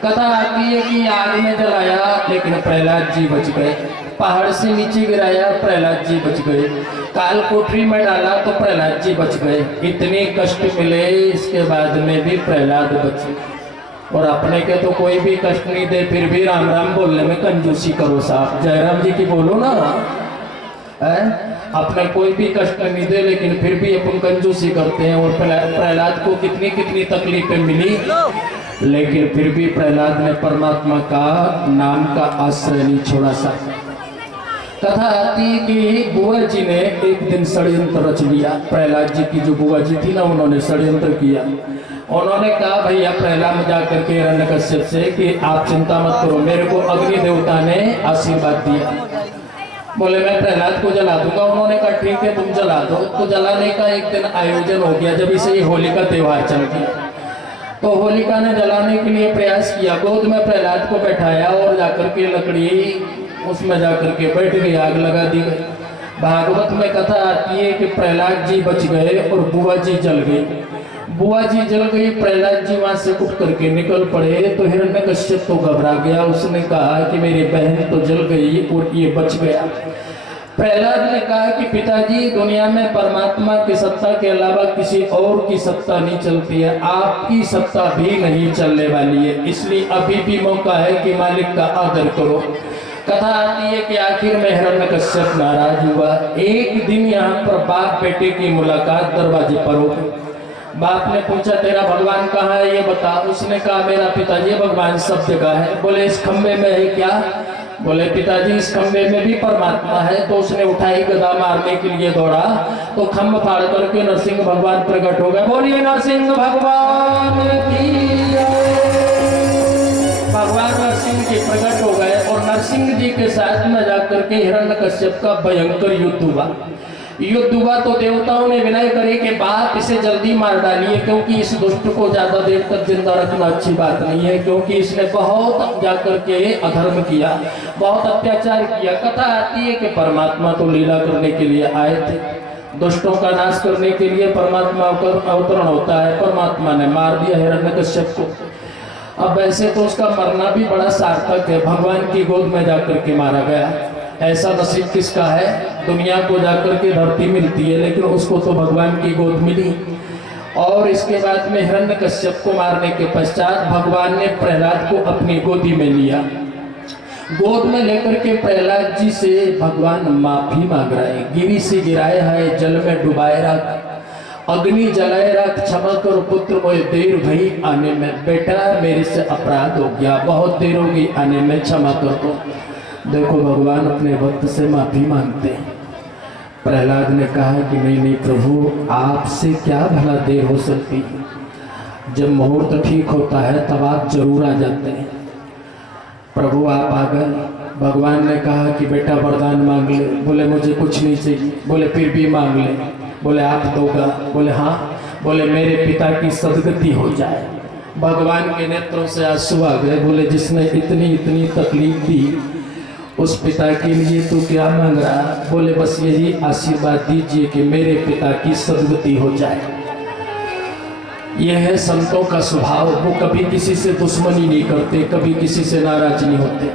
कथा आती है कि आग में जलाया लेकिन प्रहलाद जी बच गए, पहाड़ से नीचे गिराया प्रहलाद जी बच गए, काल कोठरी में डाला तो प्रहलाद जी बच गए। इतने कष्ट मिले इसके बाद में भी प्रहलाद बचे। और अपने के तो कोई भी कष्ट नहीं दे फिर भी राम राम बोलने में कंजूसी करो साहब, जयराम जी की बोलो ना है? अपने कोई भी कष्ट नहीं दे लेकिन फिर भी अपन कंजूसी करते हैं। और प्रहलाद को कितनी कितनी तकलीफें मिली लेकिन फिर भी प्रहलाद ने परमात्मा का नाम का आश्रय नहीं छोड़ा सा। कथा आती है कि बुआ जी ने एक दिन षड्यंत्र रच लिया। प्रहलाद जी की जो बुआ जी थी ना, उन्होंने षड्यंत्र किया। उन्होंने कहा भैया प्रहलाद जा करके हिरण्यकश्यप से कि आप चिंता मत करो, मेरे को अग्नि देवता ने आशीर्वाद दिया। बोले मैं प्रहलाद को जला दूंगा। उन्होंने कहा ठीक है तुम जला दो। तो जलाने का एक दिन आयोजन हो गया। जब इसे होली का त्योहार चल गया तो होलिका ने जलाने के लिए प्रयास किया, गोद में प्रहलाद को बैठाया और जाकर के लकड़ी उसमें जाकर के बैठ गई, आग लगा दी गई। भागवत में कथा आती है कि प्रहलाद जी बच गए और बुआ जी जल गई। बुआ जी जल गई, प्रहलाद जी वहां से उठ करके निकल पड़े तो हिरण्यकश्यप तो घबरा गया। उसने कहा कि मेरी बहन तो जल गई और ये बच गया। प्रहलाद ने कहा कि पिताजी दुनिया में परमात्मा की सत्ता के अलावा किसी और की सत्ता नहीं चलती है, आपकी सत्ता भी नहीं चलने वाली है, इसलिए अभी भी मौका है कि मालिक का आदर करो। कथा आती है कि आखिर में हिरण्यकश्यप नाराज हुआ। एक दिन यहाँ पर बाप बेटे की मुलाकात दरवाजे पर हो गई। बाप ने पूछा तेरा भगवान कहाँ है ये बता। उसने कहा मेरा पिताजी भगवान सब जगह है। बोले इस खम्भे में है क्या? बोले पिताजी इस खम्भे में भी परमात्मा है। तो उसने उठाई गदा मारने के लिए दौड़ा तो खम्भ फाड़ करके नरसिंह भगवान प्रकट हो गए। बोलिए नरसिंह भगवान की जय। भगवान नरसिंह जी प्रकट हो गए और नरसिंह जी के साथ में जाकर के हिरण्यकश्यप का भयंकर युद्ध हुआ। युद्ध हुआ तो देवताओं ने विनय करे कि बाप इसे जल्दी मार डालिए, क्योंकि इस दुष्ट को ज्यादा देर तक जिंदा रखना अच्छी बात नहीं है, क्योंकि इसने बहुत जाकर के अधर्म किया, बहुत अत्याचार किया। कथा आती है कि परमात्मा तो लीला करने के लिए आए थे, दुष्टों का नाश करने के लिए परमात्मा का अवतरण होता है। परमात्मा ने मार दिया हिरण्यकश्यप को। अब वैसे तो उसका मरना भी बड़ा सार्थक है, भगवान की गोद में जाकर के मारा गया। ऐसा नसीब किसका है? दुनिया को जाकर के धरती मिलती है लेकिन उसको तो भगवान की गोद मिली। और इसके बाद में हिरण्यकश्यप को मारने के पश्चात भगवान ने प्रहलाद को अपनी गोदी में लिया। गोद में लेकर के प्रहलाद जी से भगवान माफी मांग रहे हैं। गिरी से गिराए है, जल में डुबाए रख, अग्नि जलाए रख, क्षमा करो पुत्र मोए देर भई आने में। बेटा मेरे से अपराध हो गया, बहुत देर हो गई आने में, क्षमा कर दो। देखो भगवान अपने भक्त से माफी मांगते हैं। प्रहलाद ने कहा कि नहीं प्रभु आपसे क्या भला देर हो सकती, जब मुहूर्त ठीक होता है तब आप जरूर आ जाते हैं। प्रभु आप आ गए। भगवान ने कहा कि बेटा वरदान मांग ले। बोले मुझे कुछ नहीं चाहिए। बोले फिर भी मांग ले। बोले आप दोगा? बोले हाँ। बोले मेरे पिता की सदगति हो जाए। भगवान के नेत्रों से आंसू आ गए। बोले जिसने इतनी इतनी तकलीफ दी उस पिता के लिए तो क्या मांग रहा? बोले बस यही आशीर्वाद दीजिए कि मेरे पिता की सदगति हो जाए। यह है संतों का स्वभाव, वो कभी किसी से दुश्मनी नहीं करते, कभी किसी से नाराज नहीं होते।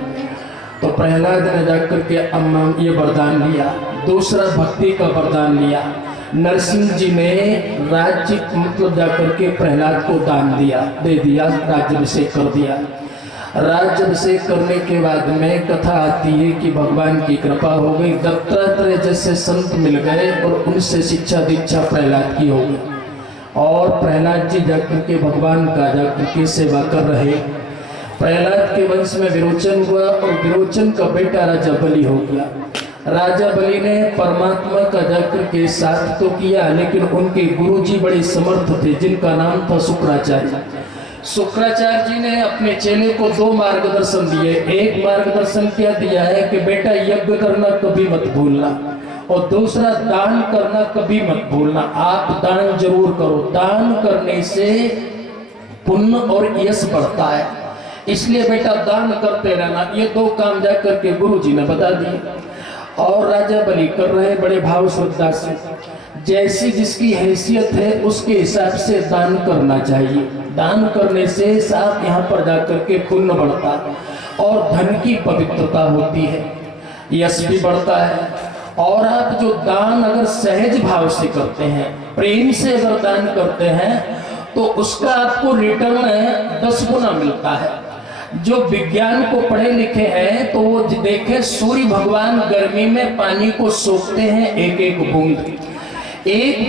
तो प्रहलाद ने जाकर के अम्मा ये वरदान लिया। दूसरा भक्ति का वरदान लिया। नरसिंह जी ने राज्य मतलब जाकर के प्रहलाद को दान दिया, दे दिया, राज्याभिषेक कर दिया। राज्याभिषेक करने के बाद में कथा आती है कि भगवान की कृपा हो गई, दत्तात्रेय जैसे संत मिल गए और उनसे शिक्षा दीक्षा प्रहलाद की हो गई। और प्रहलाद जी जाकर के भगवान का जाकर के सेवा कर रहे। प्रहलाद के वंश में विरोचन हुआ और विरोचन का बेटा राजा बलि हो गया। राजा बलि ने परमात्मा का जाकर के साथ तो किया लेकिन उनके गुरुजी बड़े समर्थ थे जिनका नाम था शुक्राचार्य। शुक्राचार्य जी ने अपने चेले को दो मार्गदर्शन दिए। एक मार्गदर्शन क्या दिया है कि बेटा यज्ञ करना कभी मत भूलना, और दूसरा दान करना कभी मत भूलना। आप दान जरूर करो, दान करने से पुण्य और यश बढ़ता है, इसलिए बेटा दान करते रहना। ये दो काम जाकर के गुरु जी ने बता दिए। और राजा बलि कर रहे बड़े भाव श्रद्धा से, जैसी जिसकी हैसियत है उसके हिसाब से दान करना चाहिए। दान करने से साथ यहाँ पर जाकर के पुण्य बढ़ता है और धन की पवित्रता होती है, यश भी बढ़ता है। और आप जो दान अगर सहज भाव से करते हैं, प्रेम से अगर दान करते हैं, तो उसका आपको रिटर्न 10 गुना मिलता है। जो विज्ञान को पढ़े लिखे हैं तो वो देखे सूर्य भगवान गर्मी में पानी को सोखते हैं, एक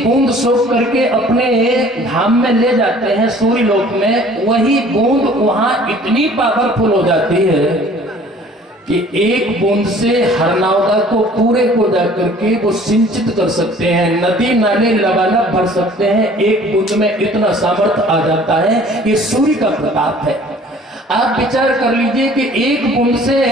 बूंद सोख करके अपने धाम में ले जाते हैं सूर्य लोक में। वही बूंद वहां इतनी पावरफुल हो जाती है कि एक बूंद से हरनौदा को पूरे को जाकर के वो सिंचित कर सकते हैं, नदी नाले लबालब भर सकते हैं। एक बूंद में इतना सामर्थ्य आ जाता है, ये सूर्य का प्रताप है। आप विचार कर लीजिए कि एक बूंद से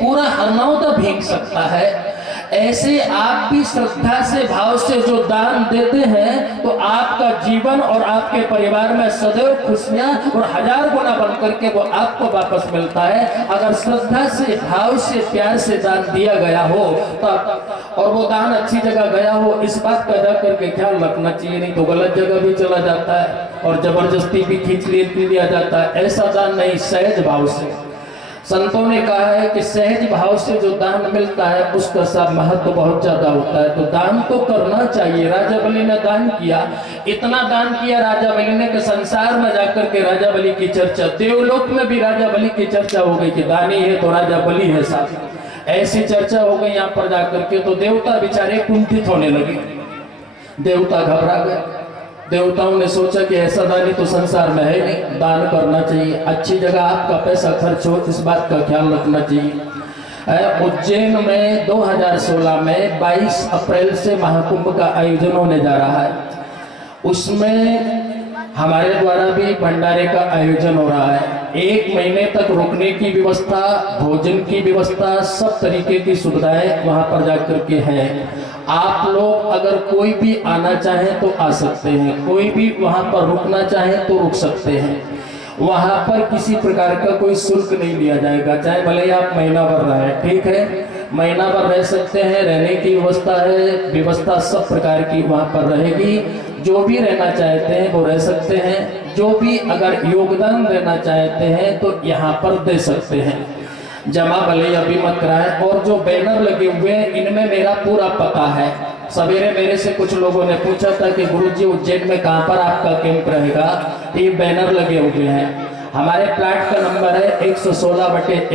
पूरा हरनौदा भीग सकता है। ऐसे आप भी श्रद्धा से भाव से जो दान देते हैं तो आपका जीवन और आपके परिवार में सदैव खुशियां और 1000 गुना बन करके वो आपको वापस मिलता है। अगर श्रद्धा से भाव से प्यार से दान दिया गया हो तब, और वो दान अच्छी जगह गया हो, इस बात का जा करके ख्याल रखना चाहिए, नहीं तो गलत जगह भी चला जाता है और जबरदस्ती भी खींच लिया जाता है। ऐसा दान नहीं, सहज भाव से। संतों ने कहा है कि सहज भाव से जो दान मिलता है उसका सब महत्व बहुत ज्यादा होता है। तो दान तो करना चाहिए। राजा बलि ने दान किया, इतना दान किया राजा बलि ने कि संसार में जाकर के राजा बलि की चर्चा, देवलोक में भी राजा बलि की चर्चा हो गई कि दानी है तो राजा बलि है साहब। ऐसी चर्चा हो गई यहाँ पर जाकर के, तो देवता बेचारे कुंठित होने लगे, देवता घबरा गए। देवताओं ने सोचा कि ऐसा दानी तो संसार में है नहीं, दान करना चाहिए, अच्छी जगह आपका पैसा खर्च हो, इस बात का ख्याल रखना चाहिए। उज्जैन में 2016 में 22 अप्रैल से महाकुंभ का आयोजन होने जा रहा है। उसमें हमारे द्वारा भी भंडारे का आयोजन हो रहा है। 1 महीने तक रुकने की व्यवस्था, भोजन की व्यवस्था, सब तरीके की सुविधाएं वहां पर जाकर के हैं। आप लोग अगर कोई भी आना चाहे तो आ सकते हैं, कोई भी वहां पर रुकना चाहे तो रुक सकते हैं। वहां पर किसी प्रकार का कोई शुल्क नहीं लिया जाएगा, चाहे भले आप महीना भर रहें, ठीक है, महीना भर रह सकते हैं। रहने की व्यवस्था है, व्यवस्था सब प्रकार की वहां पर रहेगी। जो भी रहना चाहते हैं वो रह सकते हैं, जो भी अगर योगदान देना चाहते हैं तो यहाँ पर दे सकते हैं। जमा भले अभी मत कराएं। और जो बैनर लगे हुए हैं इनमें मेरा पूरा पता है। सवेरे मेरे से कुछ लोगों ने पूछा था कि गुरुजी उज्जैन में कहाँ पर आपका कैंप रहेगा, तो ये बैनर लगे हुए हैं। हमारे प्लाट का नंबर है 116/1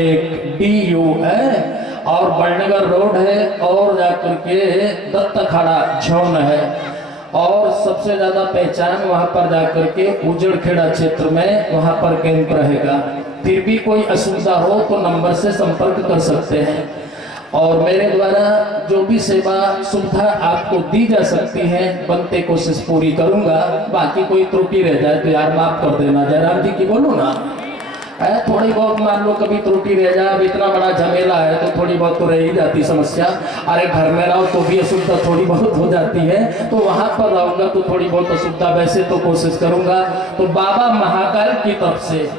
DU है और बड़नगर रोड है और जाकर के दत्तखाड़ा झोन है। और सबसे ज्यादा पहचान वहां पर जाकर के उजड़खेड़ा क्षेत्र में वहां पर कैंप रहेगा। फिर भी कोई असुविधा हो तो नंबर से संपर्क कर सकते हैं। और मेरे द्वारा जो भी सेवा सुविधा आपको दी जा सकती है बनते कोशिश पूरी करूंगा। बाकी कोई त्रुटि रह जाए तो यार माफ कर देना। जयराम जी की बोलो ना, थोड़ी बहुत मान लो कभी त्रुटि रह जाए, अब इतना बड़ा झमेला है तो थोड़ी बहुत तो रह ही जाती समस्या। अरे घर में रहो तो भी असुविधा थोड़ी बहुत हो जाती है, तो वहां पर रहूंगा तो थोड़ी बहुत असुविधा, वैसे तो कोशिश करूंगा। तो बाबा महाकाल की तरफ से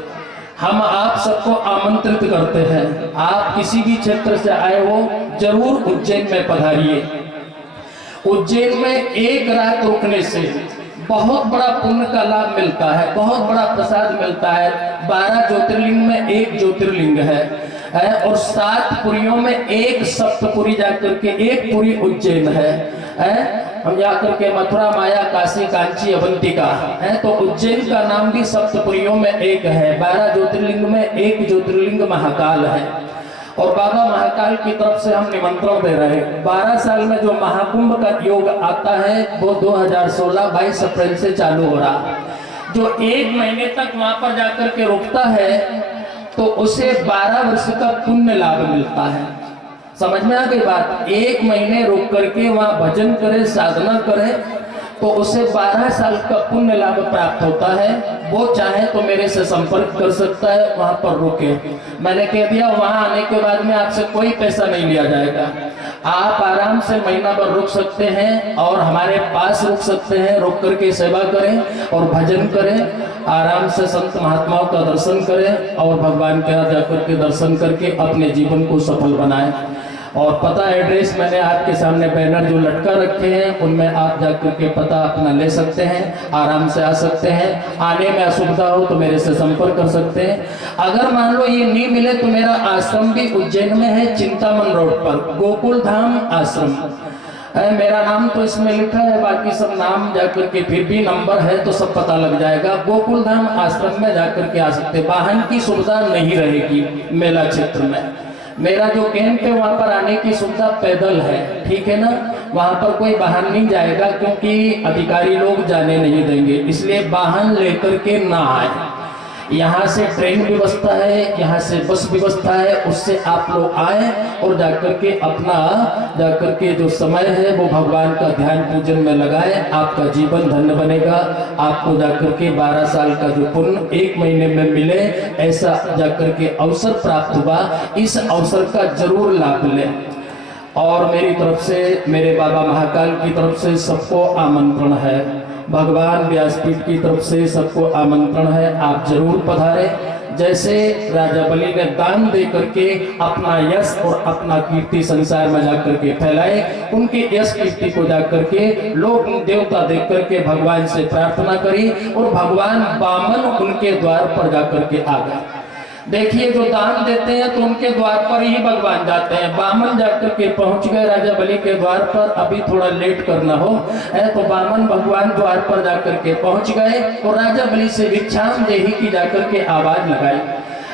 हम आप सबको आमंत्रित करते हैं। आप किसी भी क्षेत्र से आए हो जरूर उज्जैन में पधारिए। उज्जैन में एक रात रुकने से बहुत बड़ा पुण्य का लाभ मिलता है, बहुत बड़ा प्रसाद मिलता है। 12 ज्योतिर्लिंग में एक ज्योतिर्लिंग है और 7 पुरियों में एक सप्तपुरी जाकर के एक पुरी उज्जैन है। हम जाकर के मथुरा, माया, काशी, कांची, अवंतिका है, तो उज्जैन का नाम भी सप्तपुरियों में एक है। 12 ज्योतिर्लिंग में एक ज्योतिर्लिंग महाकाल है और बाबा महाकाल की तरफ से हम निमंत्रण दे रहे हैं। 12 साल में जो महाकुंभ का योग आता है वो 2016 22 अप्रैल से चालू हो रहा। जो 1 महीने तक वहां पर जाकर के रुकता है तो उसे 12 वर्ष का पुण्य लाभ मिलता है। समझ में आ गई बात? 1 महीने रुक करके वहां भजन करे, साधना करे तो उसे 12 साल का पुण्य लाभ प्राप्त होता है। वो चाहे तो मेरे से संपर्क कर सकता है, वहां पर रुके। मैंने कह दिया वहां आने के बाद में आपसे कोई पैसा नहीं लिया जाएगा। आप आराम से महीना भर रुक सकते हैं और हमारे पास रुक सकते हैं। रुक करके सेवा करें और भजन करें, आराम से संत महात्माओं का दर्शन करें और भगवान के यहाँ जाकर के दर्शन करके अपने जीवन को सफल बनाएं। और पता एड्रेस मैंने आपके सामने बैनर जो लटका रखे हैं, उनमें आप जाकर के पता अपना ले सकते हैं, आराम से आ सकते हैं। आने में असुविधा हो तो मेरे से संपर्क कर सकते हैं। अगर मान लो ये नहीं मिले तो मेरा आश्रम भी उज्जैन में है, चिंतामन रोड पर गोकुल धाम आश्रम है। मेरा नाम तो इसमें लिखा है, बाकी सब नाम जाकर के फिर भी नंबर है तो सब पता लग जाएगा। गोकुल धाम आश्रम में जाकर के आ सकते। वाहन की सुविधा नहीं रहेगी मेला क्षेत्र में। मेरा जो कैंप है वहाँ पर आने की सुविधा पैदल है, ठीक है ना। वहाँ पर कोई वाहन नहीं जाएगा क्योंकि अधिकारी लोग जाने नहीं देंगे, इसलिए वाहन लेकर के ना आए। यहाँ से ट्रेन व्यवस्था है, यहाँ से बस व्यवस्था है, उससे आप लोग आए और जाकर के अपना जाकर के जो समय है वो भगवान का ध्यान पूजन में लगाए। आपका जीवन धन्य बनेगा। आपको जाकर के 12 साल का जो पुण्य 1 महीने में मिले, ऐसा जाकर के अवसर प्राप्त हुआ। इस अवसर का जरूर लाभ लें। और मेरी तरफ से, मेरे बाबा महाकाल की तरफ से सबको आमंत्रण है, भगवान व्यासपीठ की तरफ से सबको आमंत्रण है, आप जरूर पधारे। जैसे राजा बलि ने दान दे करके अपना यश और अपना कीर्ति संसार में जाकर के फैलाए, उनके यश कीर्ति को जाकर के लोग देवता देख करके भगवान से प्रार्थना करी और भगवान वामन उनके द्वार पर जाकर के आ गए। देखिए, जो दान देते हैं तो उनके द्वार पर ही भगवान जाते हैं। वामन जाकर के पहुंच गए राजा बलि के द्वार पर। अभी थोड़ा लेट करना हो है तो वामन भगवान द्वार पर जाकर के पहुंच गए और राजा बलि से भिक्षाम देहि की जाकर के आवाज लगाई।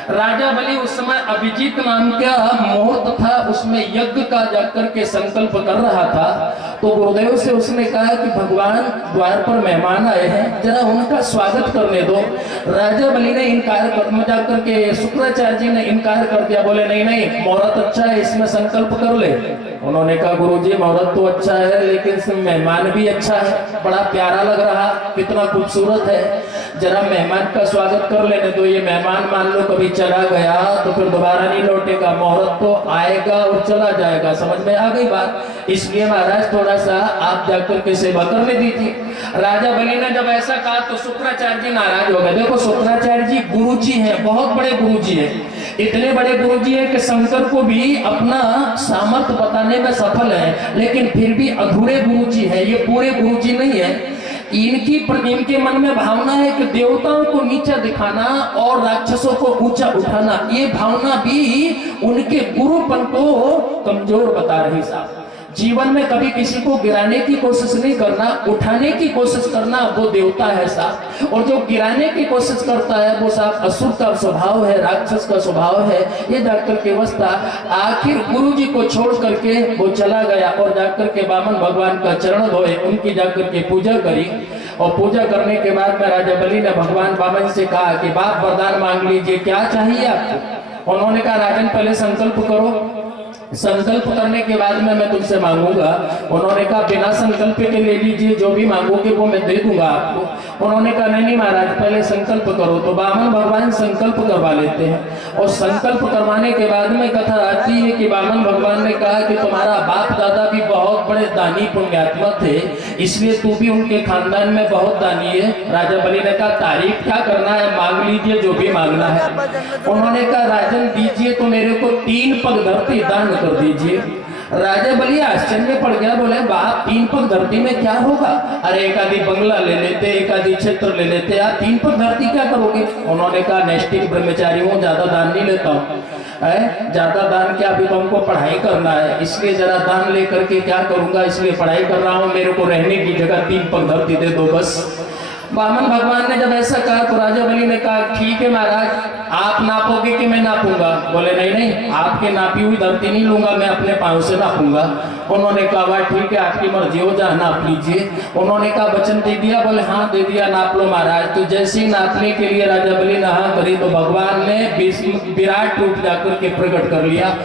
राजा बलि उस समय अभिजीत नाम का मुहूर्त था, उसमें यज्ञ का जाकर के संकल्प कर रहा था। तो गुरुदेव से उसने कहा कि भगवान द्वार पर मेहमान आए हैं, जरा उनका स्वागत करने दो। राजा बलि ने इनकार कर जाकर के शुक्राचार्य जी ने इनकार कर दिया, बोले नहीं नहीं, मुहूर्त अच्छा है, इसमें संकल्प कर ले। उन्होंने कहा गुरुजी मुहूर्त तो अच्छा है लेकिन इसमें मेहमान भी अच्छा है, बड़ा प्यारा लग रहा, कितना खूबसूरत है, जरा मेहमान का स्वागत कर लेने दो। ये मेहमान मान लो कभी चला गया तो फिर दोबारा नहीं लौटेगा, मुहूर्त तो आएगा और चला जाएगा। समझ में आ गई बात? इसलिए महाराज थोड़ा सा आप जाकर के सेवा करने दीजिए। राजा बलि ने जब ऐसा कहा तो शुक्राचार्य जी नाराज हो गए। देखो, शुक्राचार्य जी गुरुजी हैं, बहुत बड़े गुरुजी हैं, इतने बड़े गुरुजी हैं कि शंकर को भी अपना सामर्थ्य बताने में सफल है, लेकिन फिर भी अधूरे गुरुजी है, ये पूरे गुरुजी नहीं है। इनके मन में भावना है कि देवताओं को नीचा दिखाना और राक्षसों को ऊंचा उठाना, ये भावना भी उनके गुरुपन को कमजोर बता रही साहब। जीवन में कभी किसी को गिराने की कोशिश नहीं करना, उठाने की कोशिश करना, वो देवता है साहब। और जो गिराने की कोशिश करता है वो साहब असुर का स्वभाव है, राक्षस का स्वभाव है। ये जाकर के अवस्था आखिर गुरु जी को छोड़ करके वो चला गया और जाकर के वामन भगवान का चरण धोए, उनकी जाकर के पूजा करी। और पूजा करने के बाद में राजा बलि ने भगवान वामन से कहा कि बाप वरदान मांग लीजिए, क्या चाहिए आपको? उन्होंने कहा राजन पहले संकल्प करो, संकल्प करने के बाद में मैं तुमसे मांगूंगा। उन्होंने कहा बिना संकल्प के ले लीजिए, जो भी मांगोगे वो मैं दे दूंगा आपको। उन्होंने कहा नहीं महाराज, पहले संकल्प करो। तो वामन भगवान संकल्प करवा लेते हैं और संकल्प करवाने के बाद में कथा आती है कि वामन भगवान ने कहा कि तुम्हारा बाप दादा भी बहुत बड़े दानी पुण्यात्मा थे, इसलिए तू भी उनके खानदान में बहुत दानी है। राजा बलि ने कहा तारीफ क्या करना है, मांग लीजिए जो भी मांगना है। उन्होंने कहा राजन दीजिए तो मेरे को 3 पग धरती दान कर दीजिए। राजा बलि आश्चर्य में पड़ गया, बोले बाप 3 पग धरती में क्या होगा? अरे एक आधी बंगला ले लेते, एक आधी क्षेत्र ले लेते, यार 3 पग धरती क्या करोगे? उन्होंने कहा नैष्ठिक ब्रह्मचारी हूँ, ज्यादा दान नहीं लेता हूँ। ज्यादा दान क्या, अभी तो हमको पढ़ाई करना है, इसलिए जरा दान लेकर के क्या करूंगा, इसलिए पढ़ाई कर रहा हूँ, मेरे को रहने की जगह 3 पग धरती दे दो बस। वामन भगवान ने जब ऐसा कहा तो राजा बलि ने कहा ठीक है महाराज, आप नापोगे कि मैं नापूंगा? बोले नहीं नहीं, आपके नापी हुई धरती नहीं लूंगा, मैं अपने पांव से नापूंगा। उन्होंने कहा वाह ठीक है, आपकी मर्जी हो, जहाँ नाप लीजिए। उन्होंने कहा वचन दे दिया? बोले हाँ दे दिया, नाप लो महाराज। तो जैसे ही नापने के लिए राजा बलि ने हाँ करी तो भगवान ने विराट रूप जाकर के प्रकट कर लिया।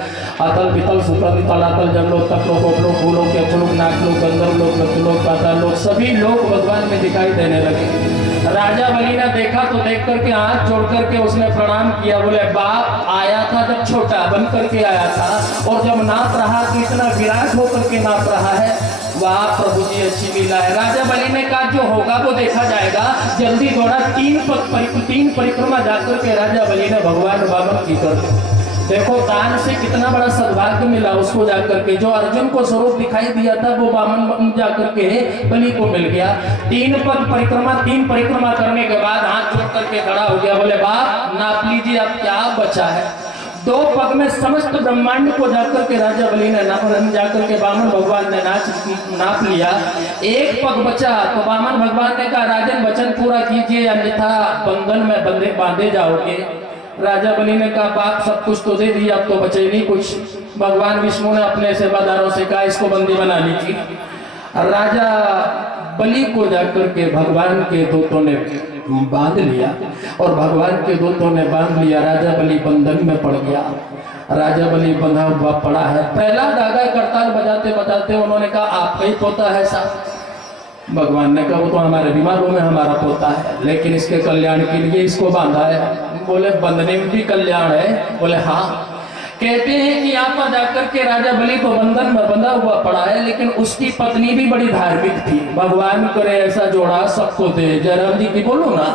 अतल पितल सुतल तलातल जमलोक तकलोक उपलोक भूलोक यक्षलोक नागलोक गंधर्वलोक मृत्युलोक पाताललोक सभी लोग भगवान में दिखाई देने लगे। राजा बलि ने देखा तो देख करके हाथ जोड़ करके उसने प्रणाम किया। बोले बाप आया था जब छोटा बन करके आया था, और जब नाप रहा तो इतना विराट होकर के नाप रहा है। वाह प्रभु जी अच्छी लीला है। राजा बलि ने कहा जो होगा वो देखा जाएगा, जल्दी दौड़ा 3 परिक्रमा जाकर के राजा बलि ने भगवान वामन की कर दी। देखो दान से कितना बड़ा सद्भाग्य मिला उसको जाकर के, जो अर्जुन को स्वरूप दिखाई दिया था वो वामन जाकर के बलि को मिल गया। 3 परिक्रमा करने के बाद हाथ जोड़ करके खड़ा हो गया, बोले बाप नाप लीजिए अब क्या बचा है। 2 पग में समस्त ब्रह्मांड को जाकर के राजा बलि ने जाकर के वामन भगवान ने नाप लिया। 1 पग बचा तो वामन भगवान ने कहा राजन वचन पूरा कीजिए अन्यथा बंधन में बांधे जाओगे। राजा बलि ने कहा बाप सब कुछ तो दे दिया, अब तो बचे नहीं कुछ। भगवान विष्णु ने अपने सेवादारों से कहा इसको बंदी बना लीजिए। राजा बलि को जाकर के भगवान के दूतों ने बांध लिया और भगवान के दूतों ने बांध लिया। राजा बलि बंधन में पड़ गया, राजा बलि बंधा हुआ पड़ा है। पहला धागा करताल बजाते बजाते उन्होंने कहा आपका ही पोता है साहब। भगवान ने कहा वो तो हमारे बीमारों में हमारा पोता है, लेकिन इसके कल्याण के लिए इसको बांधा है। बोले बंधने में भी कल्याण है? बोले हाँ। कहते हैं कि यहाँ पर जाकर के राजा बलि तो बंधन में बंधा हुआ पड़ा है, लेकिन उसकी पत्नी भी बड़ी धार्मिक थी। भगवान करे ऐसा जोड़ा सबको दे, जयराम जी की बोलो ना।